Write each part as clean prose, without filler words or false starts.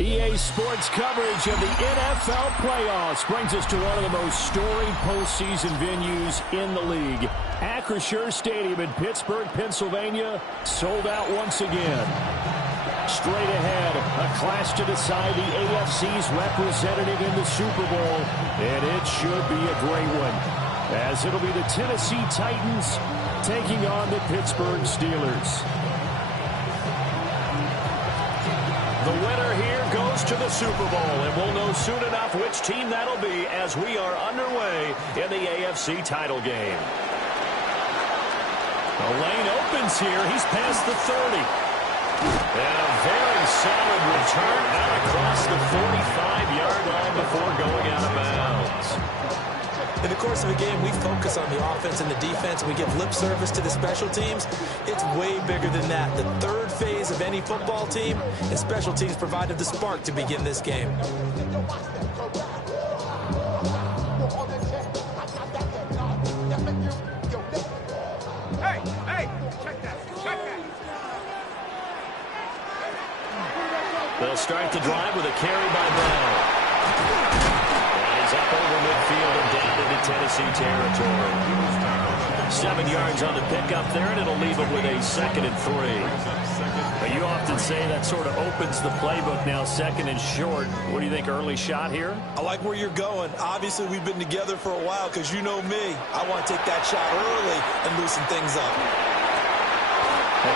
EA Sports coverage of the NFL playoffs brings us to one of the most storied postseason venues in the league. Acrisure Stadium in Pittsburgh, Pennsylvania, sold out once again. Straight ahead, a clash to decide the AFC's representative in the Super Bowl, and it should be a great one, as it'll be the Tennessee Titans taking on the Pittsburgh Steelers. The winner here goes to the Super Bowl, and we'll know soon enough which team that'll be as we are underway in the AFC title game. The lane opens here. He's past the 30. And a very solid return out across the 45-yard line before going out of bounds. In the course of a game, we focus on the offense and the defense. We give lip service to the special teams. It's way bigger than that. The third phase of any football team, and special teams provided the spark to begin this game. Hey, check that. They'll start the drive with a carry by Bell. He's up over midfield and down into Tennessee territory. 7 yards on the pickup there, and it'll leave him with a 2nd and 3. But you often say that sort of opens the playbook now, 2nd and short. What do you think, early shot here? I like where you're going. Obviously, we've been together for a while because you know me. I want to take that shot early and loosen things up.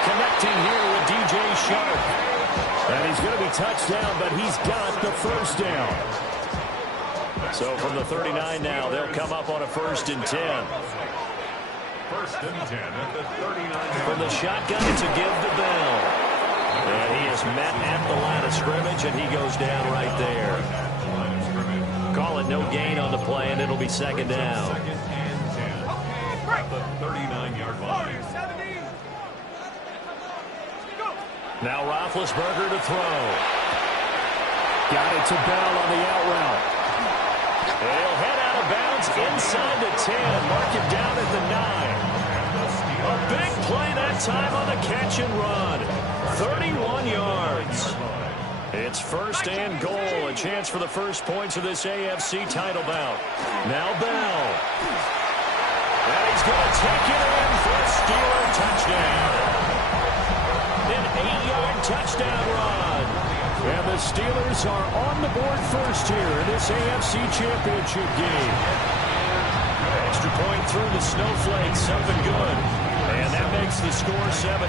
Connecting here with DJ Sharp. And he's going to be touched down, but he's got the first down. So from the 39 now, they'll come up on a 1st and 10. 1st and 10 at the 39. From the shotgun, it's a give to Bell. And he is met at the line of scrimmage, and he goes down right there. Call it no gain on the play, and it'll be 2nd down. 2nd and 10 at the 39-yard line. Now Roethlisberger to throw. Got it to Bell on the out route. He'll head out of bounds inside the 10. Mark him down at the 9. A big play that time on the catch and run. 31 yards. It's 1st and goal. A chance for the first points of this AFC title bout. Now Bell. And he's going to take it in for a Steeler touchdown. An 8-yard touchdown run. And the Steelers are on the board first here in this AFC Championship game. Extra point through the snowflakes, something good. And that makes the score 7-0.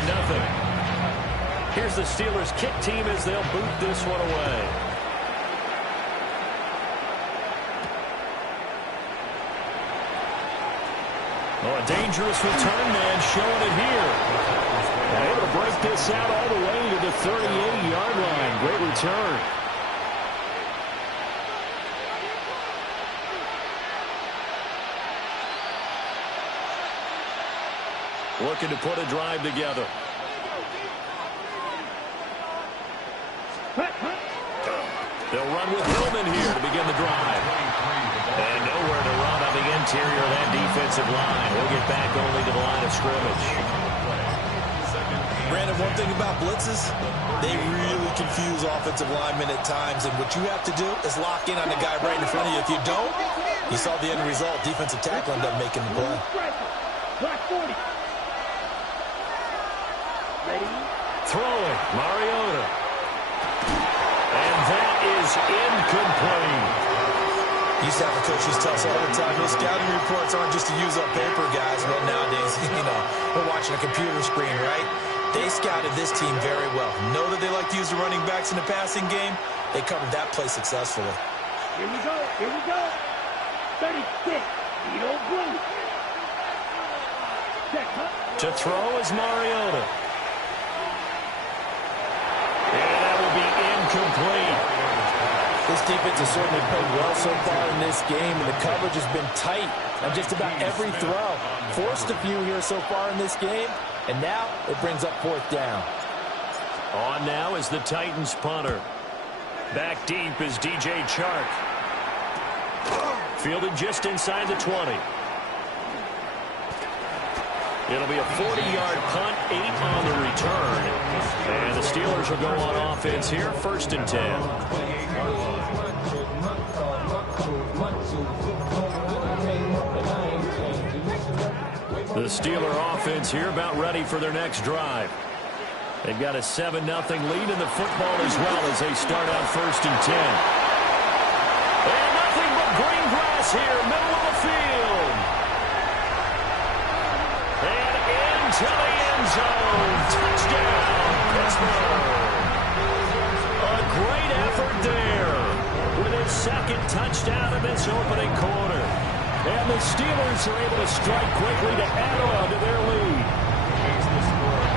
Here's the Steelers kick team as they'll boot this one away. Oh, a dangerous return man showing it here. And able to break this out all the way to the 38-yard line. Great return. Looking to put a drive together. They'll run with Hillman here to begin the drive. And nowhere to run on the interior of that defensive line. We'll get back only to the line of scrimmage. Brandon, one thing about blitzes, they really confuse offensive linemen at times, and what you have to do is lock in on the guy right in front of you. If you don't, you saw the end result. Defensive tackle ended up making the play. Throwing, Mariota. And that is incomplete. Used to have the coaches tell us all the time, those scouting reports aren't just to use up paper, guys. Well, nowadays, we're watching a computer screen, right? They scouted this team very well. Know that they like to use the running backs in the passing game. They covered that play successfully. Here we go. 36. You don't blink. To throw is Mariota. And that will be incomplete. This defense has certainly played well so far in this game, and the coverage has been tight on just about every throw. Forced a few here so far in this game, and now it brings up 4th down. On now is the Titans punter. Back deep is DJ Chark. Fielded just inside the 20. It'll be a 40-yard punt, 8 on the return. And the Steelers will go on offense here, 1st and 10. The Steeler offense here about ready for their next drive. They've got a 7-0 lead in the football as well as they start out 1st and 10. And nothing but green grass here, middle of the field. And into the end zone. Touchdown, Pittsburgh. A great effort there with his 2nd touchdown of this opening quarter. And the Steelers are able to strike quickly to add on to their lead.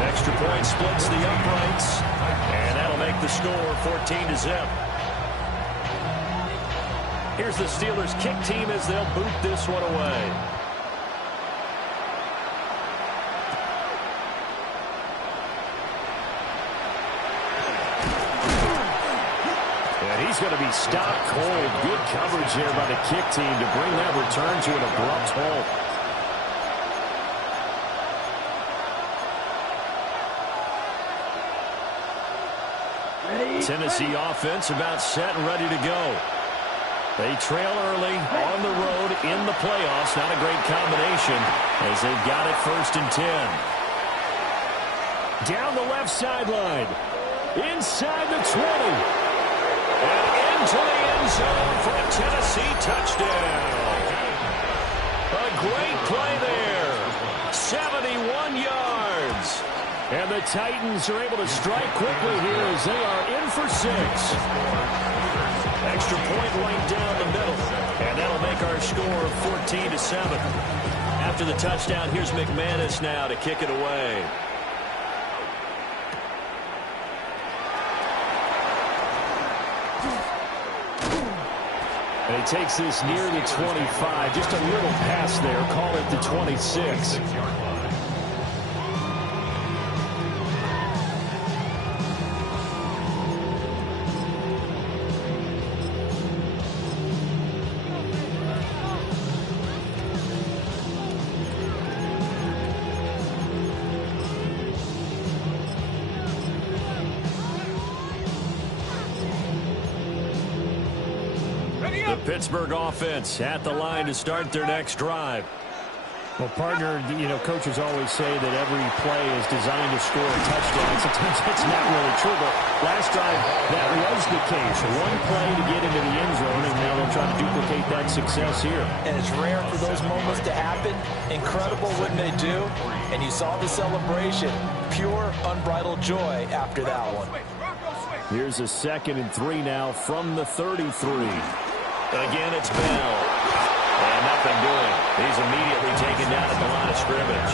Extra point splits the uprights, and that'll make the score 14-0. Here's the Steelers kick team as they'll boot this one away. And he's going to be stopped cold. Good coverage here by the kick team to bring that return to an abrupt halt. Tennessee offense about set and ready to go. They trail early on the road in the playoffs. Not a great combination as they've got it 1st and 10. Down the left sideline. Inside the 20. And into the end zone for a Tennessee touchdown. A great play there. 71 yards. And the Titans are able to strike quickly here as they are in for 6. Extra point right down the middle. And that'll make our score 14-7. After the touchdown, here's McManus now to kick it away. And he takes this near the 25. Just a little pass there. Call it the 26. Pittsburgh offense at the line to start their next drive. Well, partner, coaches always say that every play is designed to score a touchdown. Sometimes that's not really true, but last drive, that was the case. One play to get into the end zone, and now they'll try to duplicate that success here. And it's rare for those moments to happen. Incredible when they do. And you saw the celebration. Pure, unbridled joy after that one. Here's a 2nd and 3 now from the 33. Again, it's Bell. And nothing doing. He's immediately taken down at the line of scrimmage.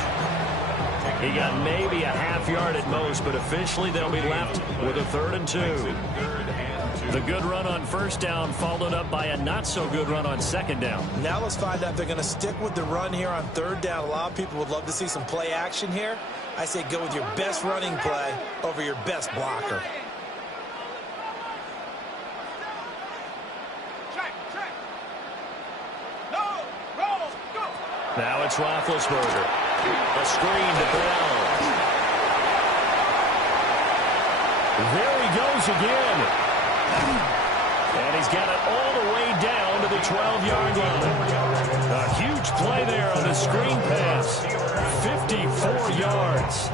He got maybe a half yard at most, but officially they'll be left with a 3rd and 2. The good run on 1st down followed up by a not-so-good run on 2nd down. Now let's find out if they're going to stick with the run here on 3rd down. A lot of people would love to see some play action here. I say go with your best running play over your best blocker. Now it's Roethlisberger. A screen to Bell. There he goes again. And he's got it all the way down to the 12-yard line. A huge play there on the screen pass. 54 yards.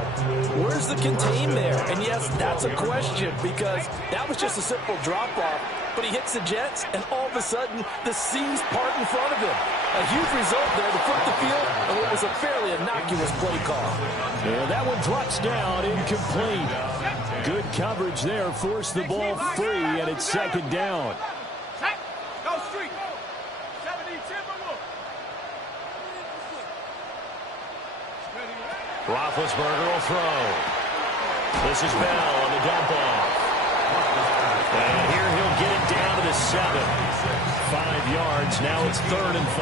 Where's the contain there? And yes, that's a question because that was just a simple drop-off. But he hits the Jets, and all of a sudden, the seas part in front of him. A huge result there to flip the field and what was a fairly innocuous play call. Yeah, that one drops down, incomplete. Good coverage there, forced the ball free, and it's 2nd down. Go street. 72. Roethlisberger will throw. This is Bell on the dump off. And here he'll get it down to the 7. 5 yards. Now it's 3rd and 5.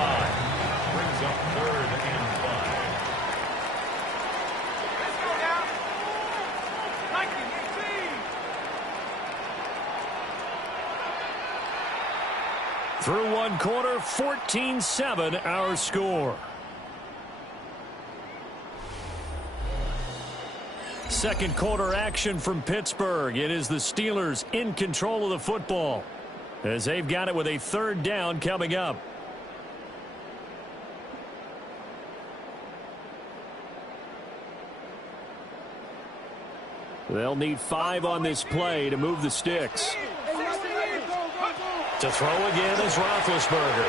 Brings up 3rd and 5. Let's go now. Like it, Through one quarter, 14-7 our score. Second quarter action from Pittsburgh. It is the Steelers in control of the football as they've got it with a third down coming up. They'll need 5 on this play to move the sticks. To throw again is Roethlisberger.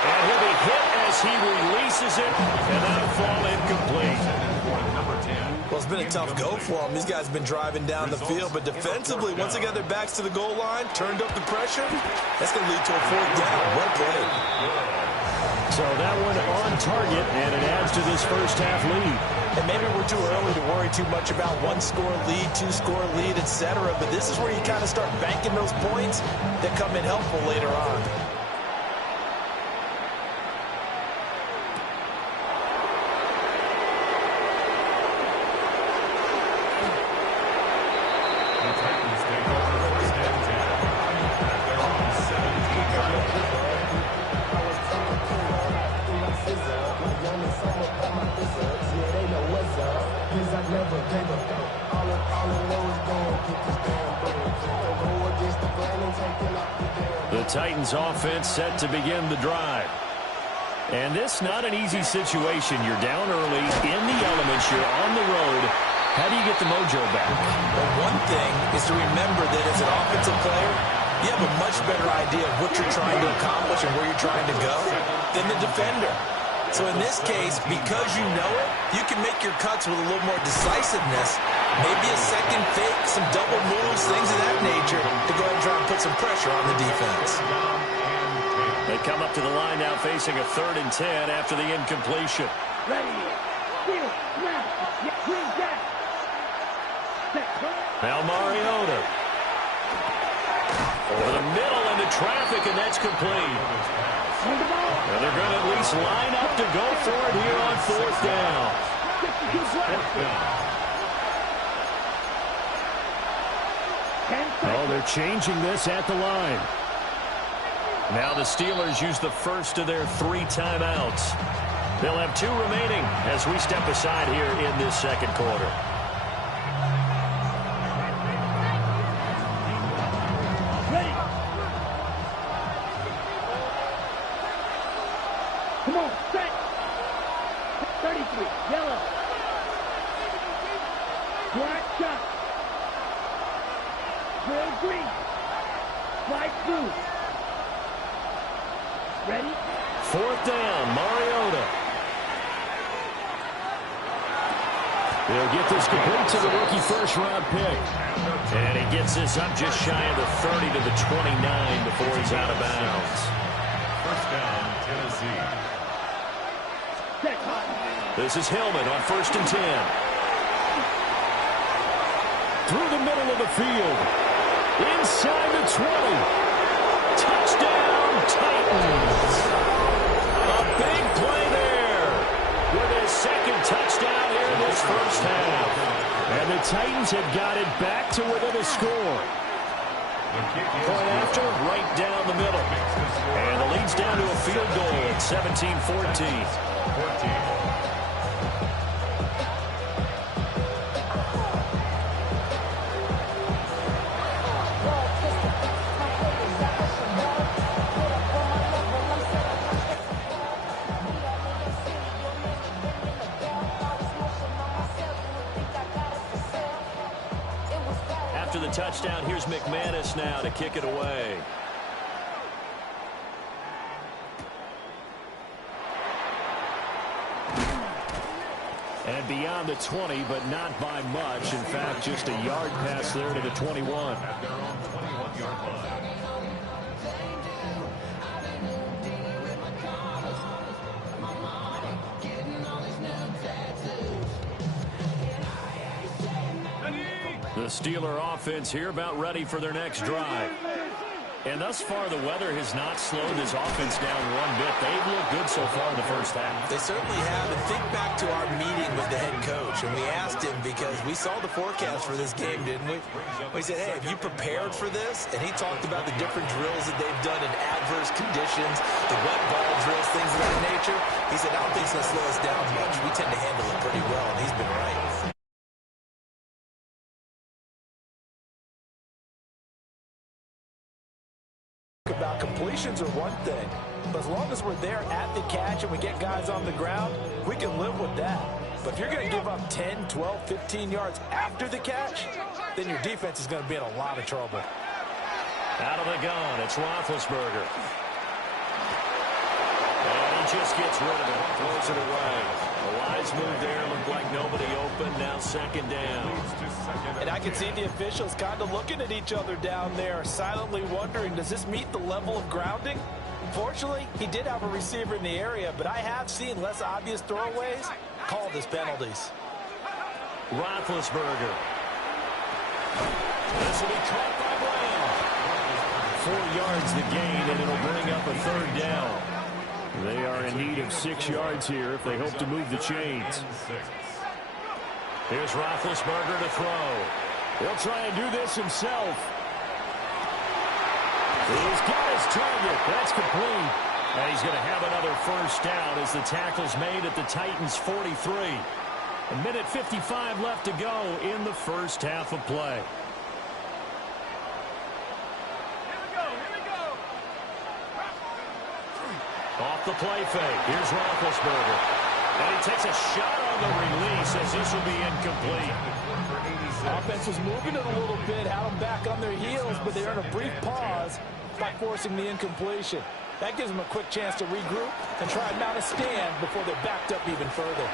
And he'll be hit as he releases it, and that'll fall incomplete. Well, it's been a tough go for them. These guys have been driving down the field, but defensively, once they got their backs to the goal line, turned up the pressure, that's going to lead to a fourth down. Well played. So that one on target, and it adds to this first half lead. And maybe we're too early to worry too much about one-score lead, two-score lead, etc. But this is where you kind of start banking those points that come in helpful later on. The Titans offense set to begin the drive. And this not an easy situation. You're down early, in the elements, you're on the road. How do you get the mojo back? Well, one thing is to remember that as an offensive player, you have a much better idea of what you're trying to accomplish and where you're trying to go than the defender. So in this case, because you know it, you can make your cuts with a little more decisiveness. Maybe a second fake, some double moves, things of that nature to go ahead and try and put some pressure on the defense. They come up to the line now facing a 3rd and 10 after the incompletion. Ready. Steal. Snap. Green jack. Now Mariota. Over the middle into traffic, and that's complete. And they're going to at least line up to go for it here on 4th down. Oh, they're changing this at the line. Now the Steelers use the first of their 3 timeouts. They'll have 2 remaining as we step aside here in this second quarter. Ready. Come on, set. 33, yellow. Black shot. Drill green. Slide through. Ready? 4th down, Mariota. They'll get this complete to the rookie first-round pick. And he gets this up just shy of the 30 to the 29 before he's out of bounds. First down, Tennessee. This is Hillman on 1st and 10. Through the middle of the field. Inside the 20. Touchdown, Titans. A big play there with his 2nd touchdown here in this first half. And the Titans have got it back to within a score. Point after, right down the middle. And the lead's down to a field goal at 17-14. After the touchdown, here's McManus now to kick it away. And beyond the 20, but not by much. In fact, just a yard pass there to the 21. At their own 21-yard line. The Steeler offense here about ready for their next drive. And thus far, the weather has not slowed this offense down one bit. They've looked good so far in the first half. They certainly have. And think back to our meeting with the head coach, and we asked him because we saw the forecast for this game, didn't we? We said, hey, have you prepared for this? And he talked about the different drills that they've done in adverse conditions, the wet ball drills, things of that nature. He said, I don't think it's going to slow us down much. We tend to handle it pretty well, and he's been right. Completions are one thing, but as long as we're there at the catch and we get guys on the ground, we can live with that. But if you're going to give up 10, 12, 15 yards after the catch, then your defense is going to be in a lot of trouble. Out of the gun, it's Roethlisberger. And he just gets rid of it, throws it away. A wise move there, looked like nobody open, now second down. And I can see the officials kind of looking at each other down there, silently wondering, does this meet the level of grounding? Fortunately, he did have a receiver in the area, but I have seen less obvious throwaways called as penalties. Roethlisberger. This will be caught by Bland. 4 yards the gain, and it'll bring up a third down. They are in need of 6 yards here if they hope to move the chains. Here's Roethlisberger to throw. He'll try and do this himself. He's got his target. That's complete. And he's going to have another first down as the tackle's made at the Titans' 43. A minute 55 left to go in the first half of play. Off the play fake. Here's Roethlisberger. And he takes a shot on the release as this will be incomplete. Offense was moving it a little bit, had them back on their heels, but they earned a brief pause by forcing the incompletion. That gives them a quick chance to regroup and try and mount a stand before they're backed up even further.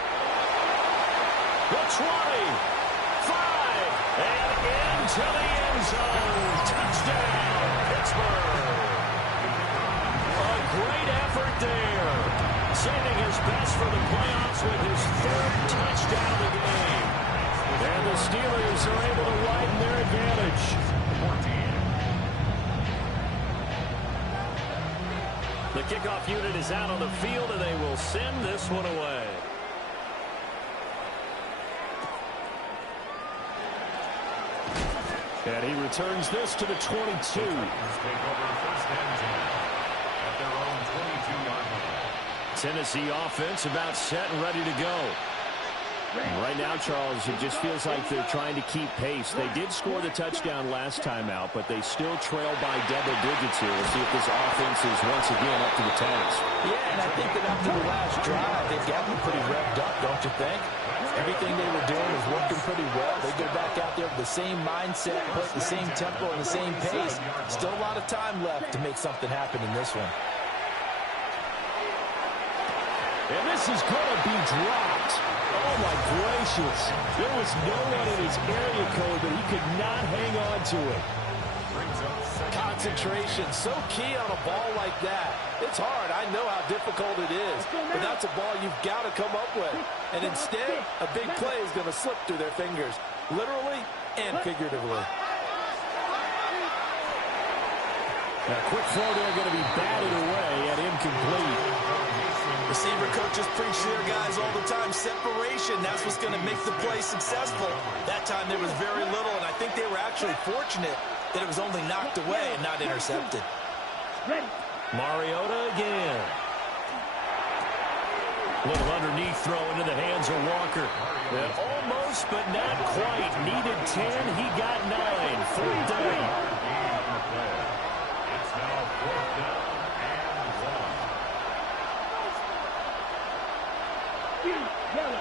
The 20, 5, and into the end zone. Touchdown, Pittsburgh. A great effort there. Saving his best for the playoffs with his third touchdown of the game. And the Steelers are able to widen their advantage. The kickoff unit is out on the field, and they will send this one away. And he returns this to the 22. Tennessee offense about set and ready to go. Right now, Charles, it just feels like they're trying to keep pace. They did score the touchdown last time out, but they still trail by double digits here. We'll see if this offense is once again up to the task. Yeah, and I think that after the last drive, they've gotten pretty revved up, don't you think? Everything they were doing was working pretty well. They go back out there with the same mindset, play at the same tempo and the same pace. Still a lot of time left to make something happen in this one. And this is going to be dropped. Oh, my gracious. There was no one in his area code, but he could not hang on to it. Concentration, so key on a ball like that. It's hard. I know how difficult it is, but that's a ball you've got to come up with. And instead, a big play is going to slip through their fingers, literally and figuratively. A quick throw there going to be batted away and incomplete. Receiver coaches preach to their guys all the time. Separation, that's what's going to make the play successful. That time there was very little, and I think they were actually fortunate that it was only knocked away and not intercepted. Mariota again. Little underneath throw into the hands of Walker. And almost, but not quite. Needed 10, he got 9. Third down. It's now fourth down and 1. Yellow.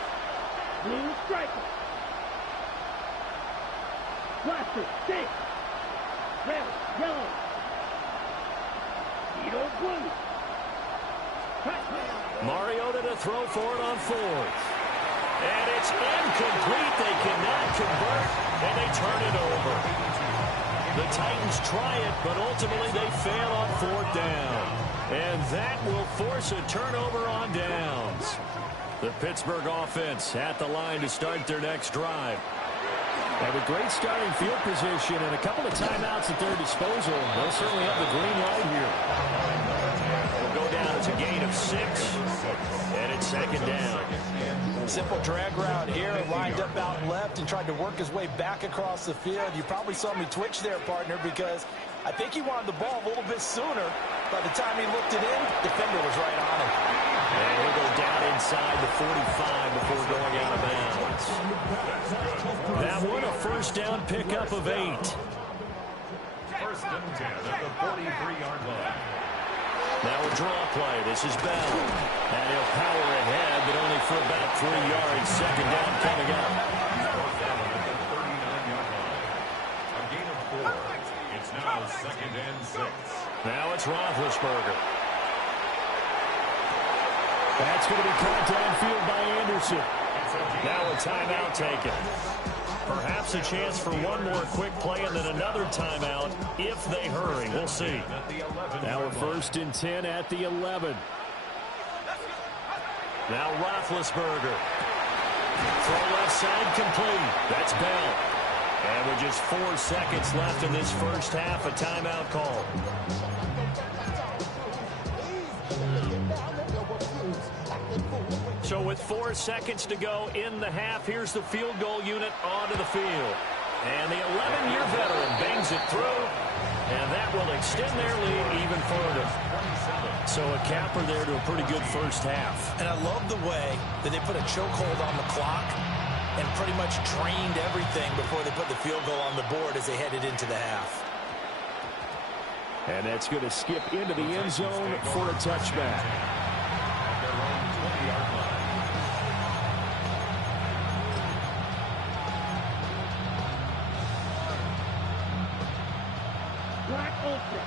Blue striker. Blaster. 6. Red. Yellow. Edo blue. Mariota to throw for it on fourth. And it's incomplete. They cannot convert, and they turn it over. The Titans try it, but ultimately they fail on fourth down. And that will force a turnover on downs. The Pittsburgh offense at the line to start their next drive. Have a great starting field position and a couple of timeouts at their disposal. They'll certainly have the green light here. Will go down as a gain of 6, and it's second down. Simple drag route here, lined up out left and tried to work his way back across the field. You probably saw me twitch there, partner, because I think he wanted the ball a little bit sooner. By the time he looked it in, defender was right on him. And he'll go down inside the 45 before going out of bounds. That one a first down pickup of 8. First and 10 at the 43-yard line. Now a draw play. This is Bell. And he'll power ahead, but only for about 3 yards. Second down coming up. A gain of 4. It's now 2nd and 6. Now it's Roethlisberger. That's going to be caught downfield by Anderson. Now a timeout taken. Perhaps a chance for one more quick play and then another timeout if they hurry. We'll see. Now a 1st and 10 at the 11. Now Roethlisberger. Throw left side complete. That's Bell. And with just 4 seconds left in this first half, a timeout call. So with 4 seconds to go in the half, here's the field goal unit onto the field. And the 11-year veteran bangs it through, and that will extend their lead even further. So a capper there to a pretty good first half. And I love the way that they put a chokehold on the clock and pretty much drained everything before they put the field goal on the board as they headed into the half. And that's going to skip into the end zone for a touchback. Black open.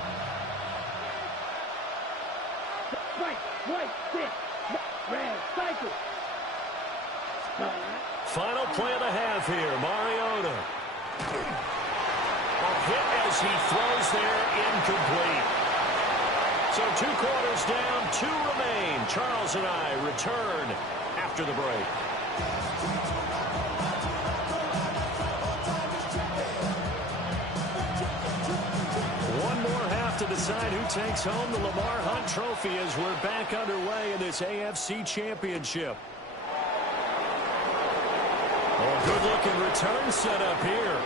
White, stick. Red, cycle. Final play of the half here, Mariota. A hit as he throws there, incomplete. So 2 quarters down, 2 remain. Charles and I return after the break. One more half to decide who takes home the Lamar Hunt Trophy as we're back underway in this AFC Championship. Oh, good-looking return set up here.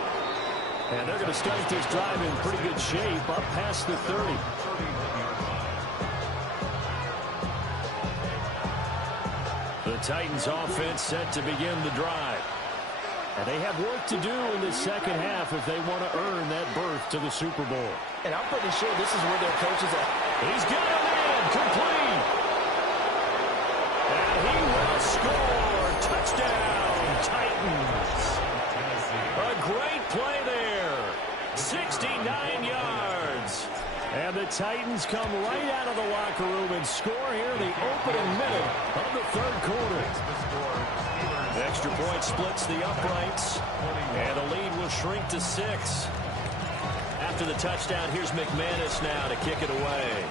And they're going to start this drive in pretty good shape, up past the 30. The Titans offense set to begin the drive. And they have work to do in the second half if they want to earn that berth to the Super Bowl. And I'm pretty sure this is where their coach is at. He's got a man, complete. And he will score. Touchdown, Titans. A great play there. 69 yards. And the Titans come right out of the locker room and score here in the opening minute of the third quarter. The extra point splits the uprights, and the lead will shrink to 6. After the touchdown, here's McManus now to kick it away.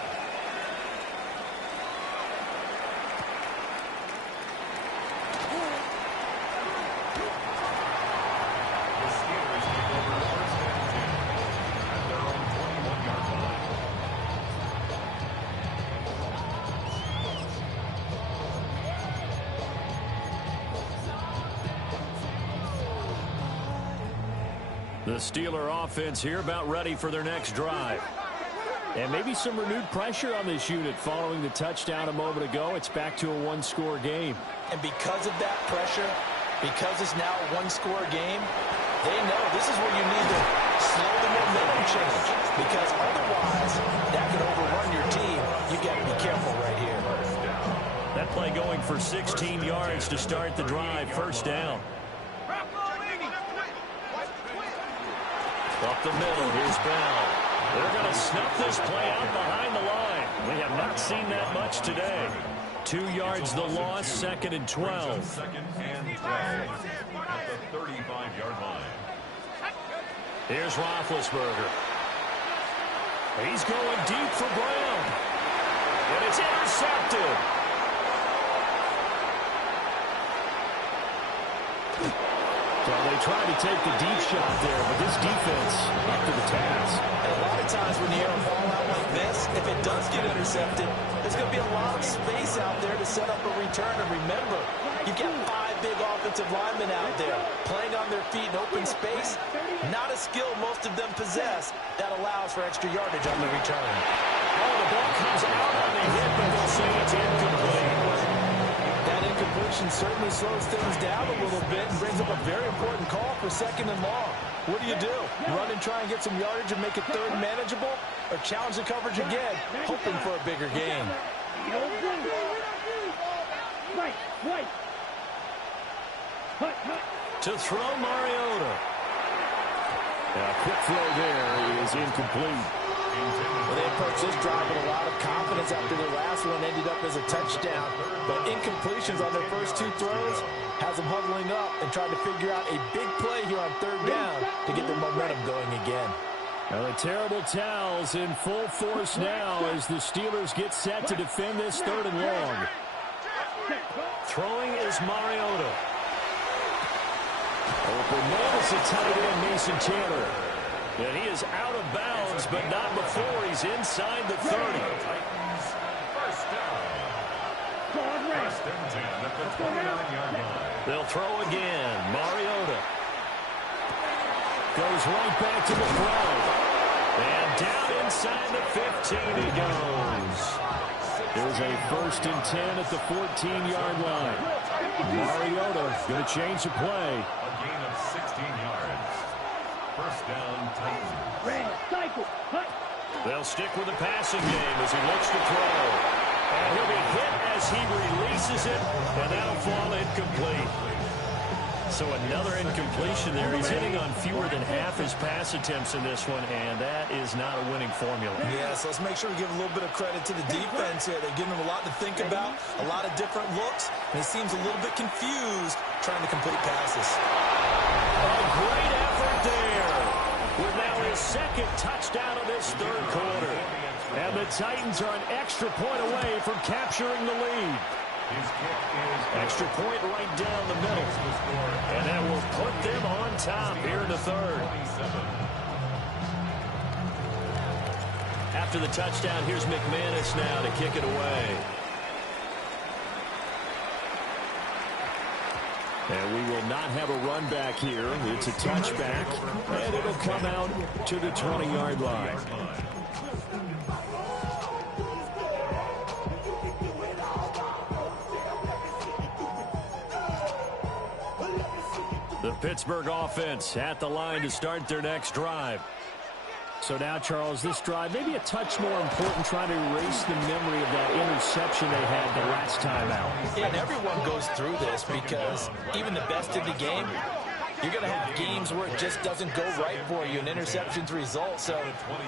The Steeler offense here about ready for their next drive. And maybe some renewed pressure on this unit following the touchdown a moment ago. It's back to a 1-score game. And because of that pressure, because it's now a 1-score game, they know this is where you need to slow the momentum change. Because otherwise, that could overrun your team. You've got to be careful right here. That play going for 16 yards to start the drive. First down. Up the middle, here's Bell. They're going to snuff this play out behind the line. We have not seen that much today. 2 yards the loss, 2nd and 12. 2nd and 12 at the 35-yard line. Here's Roethlisberger. He's going deep for Brown. And it's intercepted. So they tried to take the deep shot there, but this defense up to the task. And a lot of times when you air a ball out like this, if it does get intercepted, there's going to be a lot of space out there to set up a return. And remember, you've got 5 big offensive linemen out there playing on their feet in open space. Not a skill most of them possess that allows for extra yardage on the return. Oh, the ball comes out on the hit, but they'll say it's incomplete. That incompletion certainly slows things down a little bit and brings up a very important call for 2nd and long. What do? Run and try and get some yardage and make it third manageable? Or challenge the coverage again, hoping for a bigger gain? To throw Mariota. A quick throw there is incomplete. Well, they approached this drive with a lot of confidence after their last one ended up as a touchdown. But incompletions on their first two throws has them huddling up and trying to figure out a big play here on third down to get their momentum going again. Well, the terrible towels in full force now as the Steelers get set to defend this third and long. Throwing is Mariota. Open man is the tight end, Mason Taylor. And he is out of bounds, but not before he's inside the 30. First and 10 at the 29-yard line. They'll throw again. Mariota goes right back to the throw. And down inside the 15 he goes. There's a first and 10 at the 14-yard line. Mariota going to change the play. A gain of 16 yards. First down, Titans. They'll stick with the passing game as he looks to throw. And he'll be hit as he releases it, and that'll fall incomplete. So another incompletion there. He's hitting on fewer than half his pass attempts in this one, and that is not a winning formula. Yes, let's make sure we give a little bit of credit to the defense here. They're giving him a lot to think about, a lot of different looks, and he seems a little bit confused trying to complete passes. A great effort there with now his second touchdown of this third quarter. And the Titans are an extra point away from capturing the lead. His kick is Extra point right down the middle. And that will put them on top here in the third. After the touchdown, here's McManus now to kick it away. And we will not have a run back here. It's a touchback, and it'll come out to the 20-yard line. The Pittsburgh offense at the line to start their next drive. So now, Charles, this drive maybe a touch more important, trying to erase the memory of that interception they had the last time out. Yeah, and everyone goes through this because even the best in the game, you're going to have games where it just doesn't go right for you and interceptions result. So,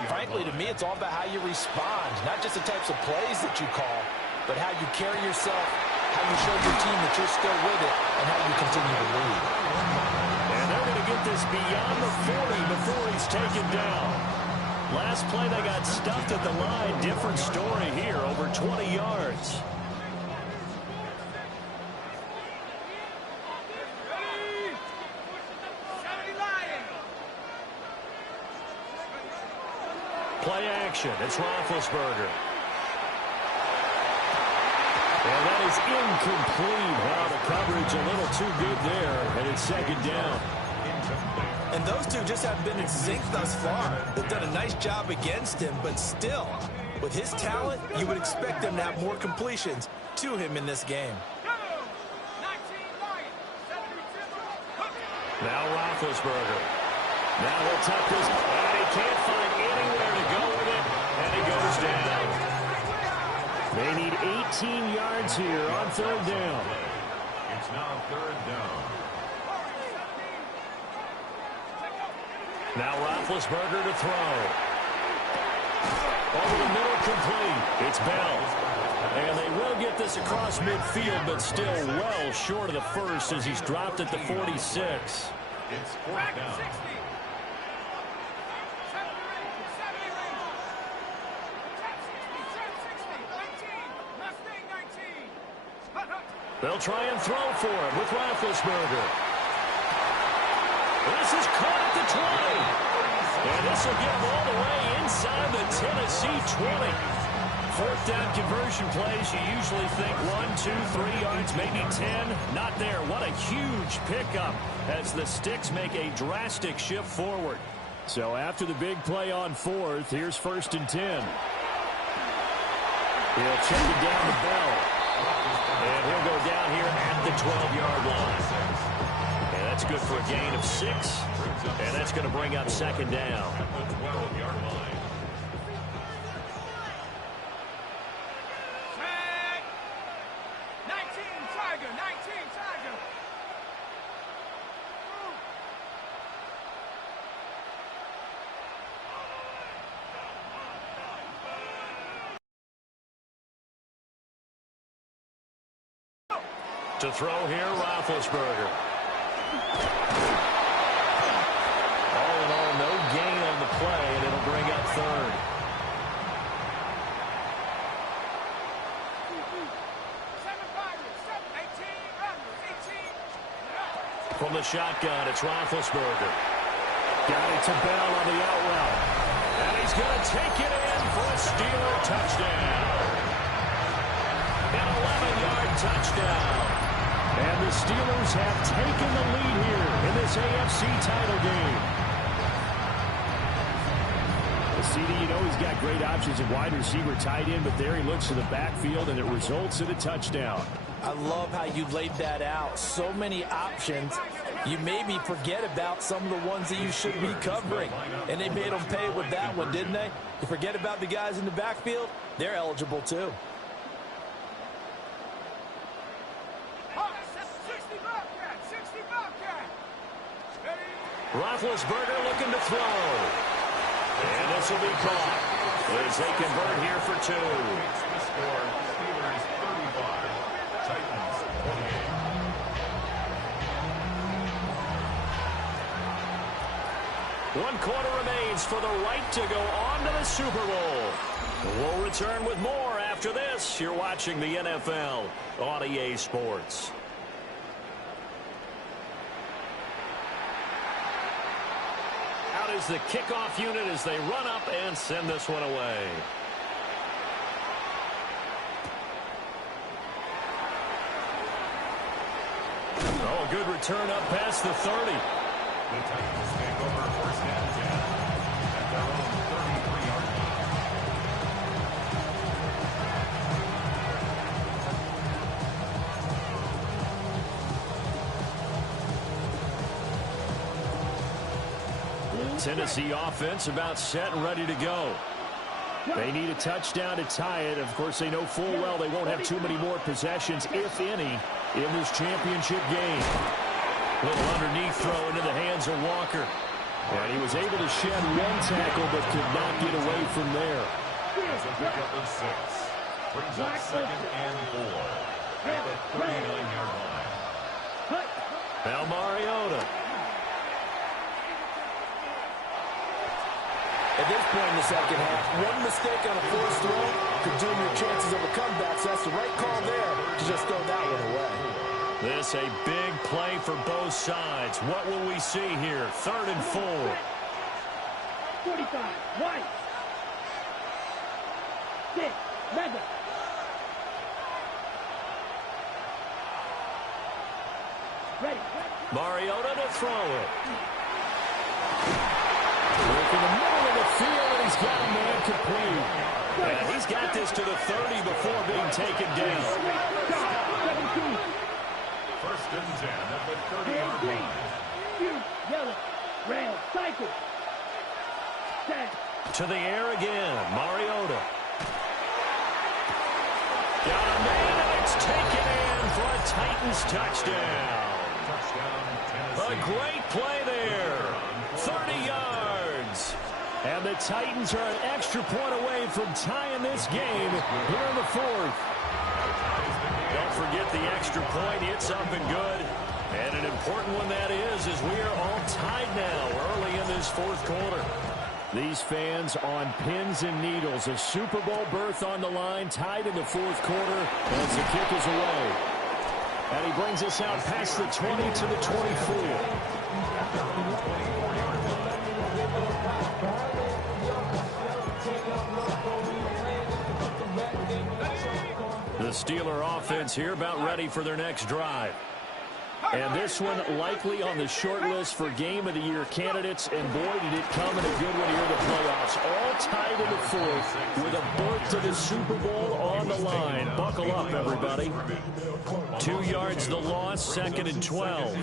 frankly, to me, it's all about how you respond, not just the types of plays that you call, but how you carry yourself, how you show your team that you're still with it, and how you continue to lead. And they're going to get this beyond the 40 before he's taken down. Last play, they got stuffed at the line. Different story here, over 20 yards. Play action. It's Roethlisberger. And that is incomplete. Wow, the coverage a little too good there, and it's second down. And those two just haven't been in sync thus far. They've done a nice job against him, but still, with his talent, you would expect them to have more completions to him in this game. Now Roethlisberger. Now he'll tuck this, and he can't find anywhere to go with it, and he goes down. They need 18 yards here on third down. It's now third down. Now Roethlisberger to throw. Over the middle, complete. It's Bell. And they will get this across midfield, but still well short of the first as he's dropped at the 46. It's fourth down. They'll try and throw for it with Roethlisberger. This is caught at the 20. And this will get him all the way inside the Tennessee 20. Fourth down conversion plays, you usually think 1, 2, 3 yards, maybe 10. Not there. What a huge pickup as the Sticks make a drastic shift forward. So after the big play on fourth, here's first and 10. He'll check it down to Bell. And he'll go down here at the 12-yard line. And That's good for a gain of 6. And that's going to bring up second down. At the 12-yard line. Tag! 19 Tiger, 19 Tiger. To throw here, Roethlisberger. All in all, no gain on the play, and it'll bring up third. From the shotgun, it's Roethlisberger. Got it to Bell on the out route. And he's going to take it in for a Steeler touchdown. An 11-yard touchdown. And the Steelers have taken the lead here in this AFC title game. CD, you know he's got great options at wide receiver, tight end, but there he looks to the backfield, and it results in a touchdown. I love how you laid that out. So many options. You maybe forget about some of the ones that you should be covering. And they made them pay with that one, didn't they? You forget about the guys in the backfield, they're eligible too. Roethlisberger looking to throw. And this will be caught as they convert here for 2. The score, Steelers 35, Titans 28. 1 quarter remains for the right to go on to the Super Bowl. We'll return with more after this. You're watching the NFL on EA Sports. Out is the kickoff unit as they run up and send this one away. Oh, good return up past the 30. The Titans take over first and 10 at their own 33-yard line. Tennessee offense about set and ready to go. They need a touchdown to tie it. Of course, they know full well they won't have too many more possessions, if any, in this championship game. Little underneath throw into the hands of Walker. And he was able to shed 1 tackle, but could not get away from there. That's a pickup of 6. Brings up second and 4 at the 39-yard line. Now Mariota. At this point in the second half, 1 mistake on a forced throw could doom your chances of a comeback. So that's the right call there to just throw that one away. This a big play for both sides. What will we see here? 3rd and 4. 45, White. 6, Leather. Ready. Mariota to throw it. Look in the middle of the field, and he's got a man complete. And he's got this to the 30 before being taken down. 17. First and 10 at the 30-yard line. Yellow, red, cycle. Set. To the air again, Mariota. Got a man, and it's taken in for a Titans touchdown. Touchdown, A Tennessee. great play there. 30 yards. And the Titans are an extra point away from tying this game here in the 4th. Don't forget the extra point. It's up and good. And an important one that is we are all tied now early in this 4th quarter. These fans on pins and needles. A Super Bowl berth on the line, tied in the 4th quarter as the kick is away. And he brings us out past the 20 to the 24. The Steeler offense here about ready for their next drive. And this one likely on the short list for Game of the Year candidates. And boy, did it come in a good one here in the playoffs. All tied in the fourth with a berth to the Super Bowl on the line. Buckle up, everybody. 2 yards the loss, 2nd and 12.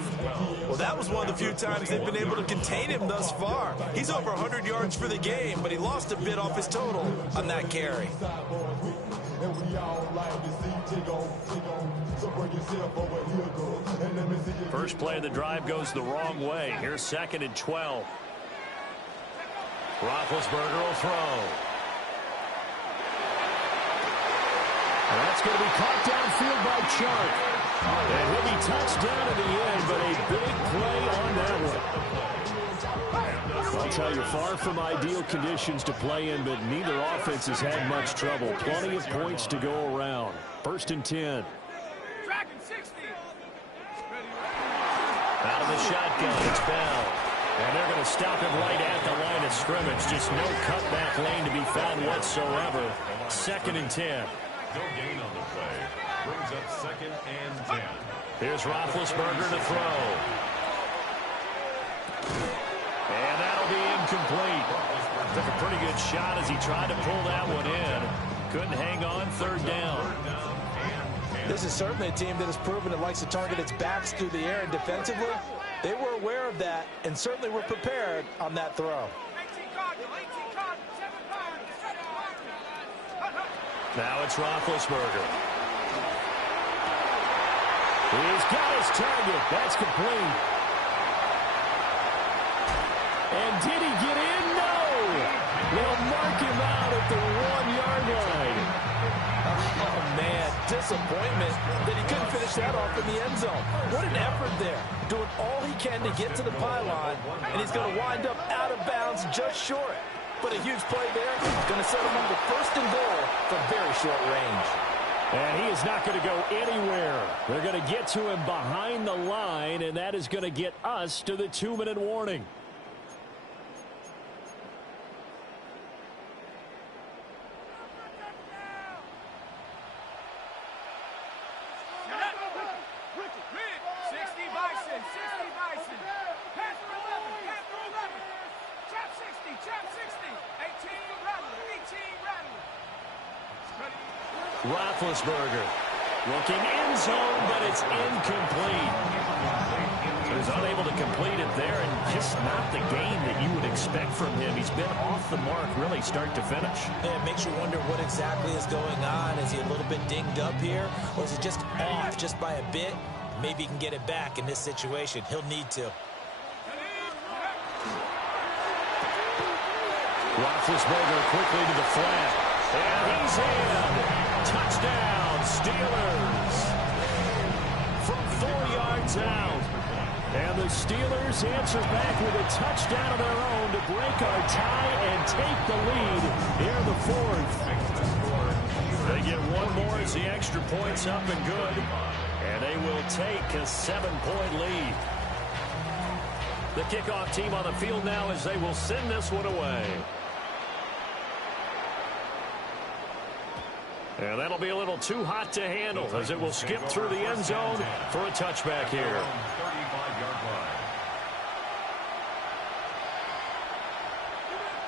Well, that was one of the few times they've been able to contain him thus far. He's over 100 yards for the game, but he lost a bit off his total on that carry. First play of the drive goes the wrong way. Here's 2nd and 12. Roethlisberger will throw. And that's going to be caught downfield by Chark. And he'll be touched down in the end, but a big play on that one. I'll tell you, far from ideal conditions to play in, but neither offense has had much trouble. Plenty of points to go around. 1st and 10. Dragon 60. Out of the shotgun, it's Bell. And they're going to stop him right at the line of scrimmage. Just no cutback lane to be found whatsoever. 2nd and 10. No gain on the play. Brings up 2nd and 10. Here's Roethlisberger to throw. And that'll be incomplete. Took a pretty good shot as he tried to pull that one in. Couldn't hang on, 3rd down. This is certainly a team that has proven it likes to target its backs through the air, and defensively, they were aware of that and certainly were prepared on that throw. 18 Cardinal, 18 Cardinal, 7 Cardinal. Now it's Roethlisberger. He's got his target. That's complete. And did he get in? No! They'll mark him out at the 1-yard line. Oh, man, disappointment that he couldn't finish that off in the end zone. What an effort there, doing all he can to get to the pylon, and he's going to wind up out of bounds just short. But a huge play there, going to set him up with 1st and goal from very short range. And he is not going to go anywhere. They're going to get to him behind the line, and that is going to get us to the 2-minute warning. Roethlisberger looking end zone, but it's incomplete. So he's unable to complete it there, and just not the game that you would expect from him. He's been off the mark really start to finish. Yeah, it makes you wonder what exactly is going on. Is he a little bit dinged up here, or is he just off just by a bit? Maybe he can get it back in this situation. He'll need to. Roethlisberger quickly to the flat. And he's in. Touchdown, Steelers. From 4 yards out. And the Steelers answer back with a touchdown of their own to break our tie and take the lead here in the 4th. They get one more as the extra point's up and good. And they will take a 7-point lead. The kickoff team on the field now as they will send this one away. And that'll be a little too hot to handle as it will skip through the end zone for a touchback here. 35-yard line.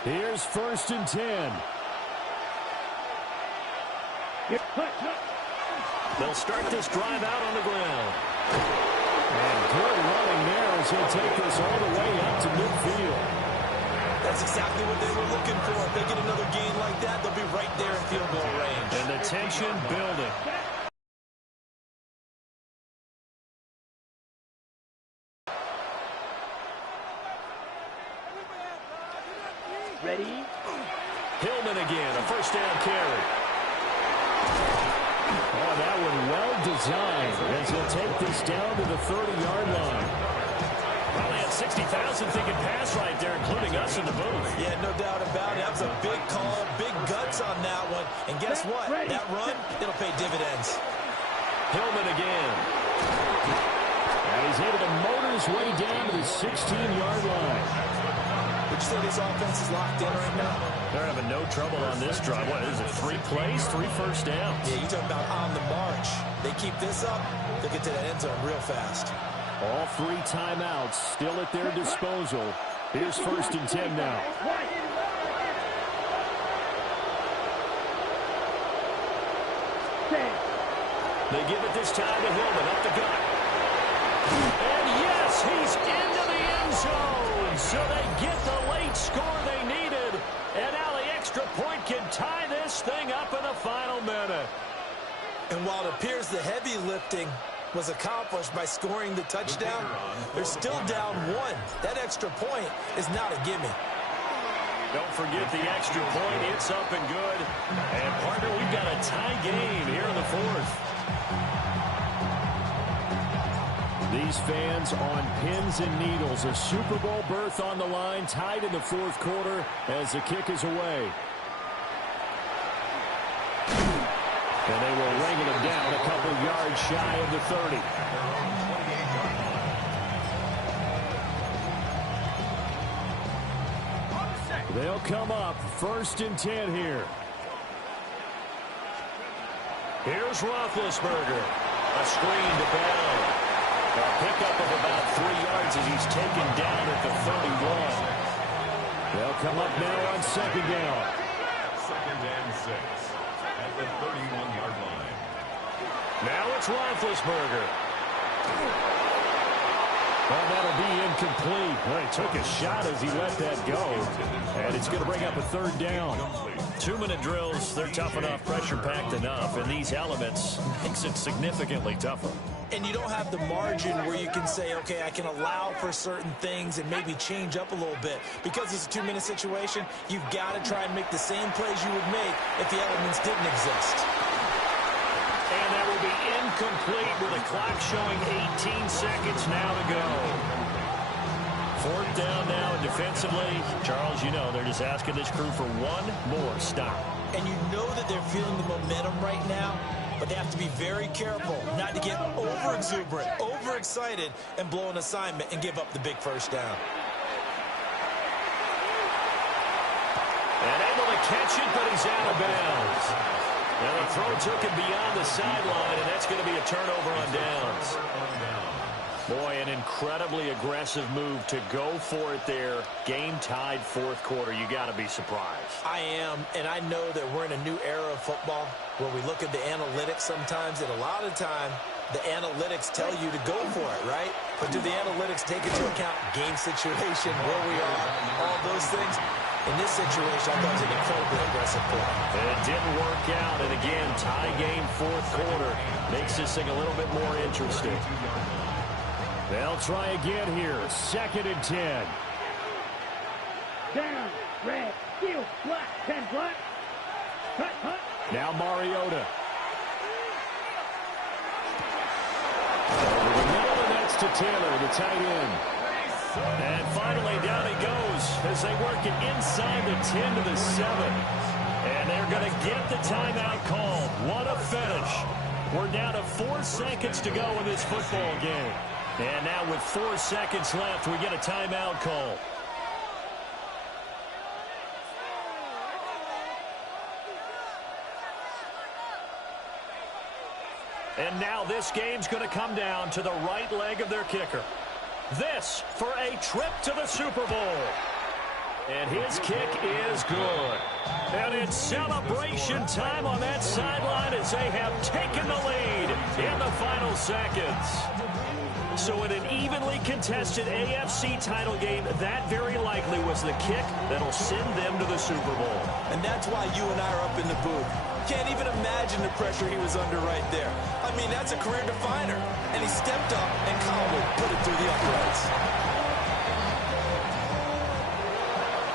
Here's 1st and 10. They'll start this drive out on the ground. And good running there as he'll take this all the way up to midfield. That's exactly what they were looking for. If they get another gain like that, they'll be right there in field goal range. And the tension building. Ready? Hillman again, a 1st down carry. Oh, that one well designed as he'll take this down to the 30-yard line. Probably had 60,000 thinking pass right there, including us in the booth. Yeah, no doubt about it. That was a big call, big guts on that one. And guess what? That run, it'll pay dividends. Hillman again. And he's able to motor his way down to the 16-yard line. Would you say this offense is locked in right now? They're having no trouble on this drive. What is it, 3 plays, 3 first downs? Yeah, you talk about on the march. They keep this up, they'll get to that end zone real fast. All 3 timeouts still at their disposal. Here's 1st and 10 now. They give it this time to Hillman up the gut. And yes, he's into the end zone. So they get the late score they needed. And now the extra point can tie this thing up in the final minute. And while it appears the heavy lifting was accomplished by scoring the touchdown, they're still down 1. That extra point is not a gimme. Don't forget the extra point. It's up and good. And, partner, we've got a tie game here in the 4th. These fans on pins and needles. A Super Bowl berth on the line, tied in the 4th quarter as the kick is away. And they will wrangle him down a couple yards shy of the 30. They'll come up 1st and 10 here. Here's Roethlisberger. A screen to Bell. A pickup of about 3 yards as he's taken down at the 31. They'll come up now on 2nd down. 2nd and 6 at the 31-yard line. Now it's Roethlisberger. Well, that'll be incomplete. Well, he took a shot as he let that go. And it's going to bring up a 3rd down. 2-minute drills, they're tough enough, pressure-packed enough, and these elements makes it significantly tougher. And you don't have the margin where you can say, okay, I can allow for certain things and maybe change up a little bit. Because it's a 2-minute situation, you've got to try and make the same plays you would make if the elements didn't exist. And that will be incomplete with the clock showing 18 seconds now to go. 4th down now, and defensively, Charles, you know, they're just asking this crew for one more stop. And you know that they're feeling the momentum right now, but they have to be very careful not to get over-exuberant, overexcited, and blow an assignment and give up the big 1st down. And able to catch it, but he's out of bounds. Now the throw took him beyond the sideline, and that's going to be a turnover on downs. Boy, an incredibly aggressive move to go for it there. Game-tied 4th quarter. You got to be surprised. I am, and I know that we're in a new era of football where we look at the analytics sometimes, and a lot of the time, the analytics tell you to go for it, right? But do the analytics take into account game situation, where we are, all those things? In this situation, I thought it was an incredibly aggressive play. It didn't work out, and again, tie game 4th quarter. Makes this thing a little bit more interesting. They'll try again here. 2nd and 10. Down, red, steel, black, 10 black. Cut, cut. Now Mariota. Over the middle, and that's to Taylor, the tight end. And finally, down he goes as they work it inside the 10 to the 7. And they're going to get the timeout called. What a finish. We're down to 4 seconds to go in this football game. And now with 4 seconds left, we get a timeout call. And now this game's going to come down to the right leg of their kicker. This for a trip to the Super Bowl. And his kick is good. And it's celebration time on that sideline as they have taken the lead in the final seconds. So in an evenly contested AFC title game, that very likely was the kick that'll send them to the Super Bowl. And that's why you and I are up in the booth. Can't even imagine the pressure he was under right there. I mean, that's a career definer. And he stepped up and calmly put it through the uprights.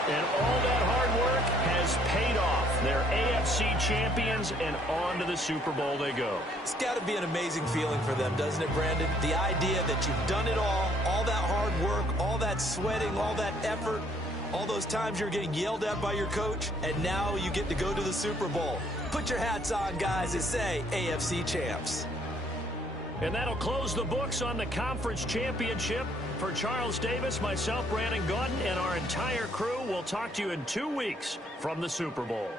And all that hard work has paid off. They're AFC champions, and on to the Super Bowl they go. It's got to be an amazing feeling for them, doesn't it, Brandon? The idea that you've done it all that hard work, all that sweating, all that effort, all those times you're getting yelled at by your coach, and now you get to go to the Super Bowl. Put your hats on, guys, and say AFC champs. And that'll close the books on the conference championship. For Charles Davis, myself, Brandon Gaudin, and our entire crew, we'll talk to you in 2 weeks from the Super Bowl.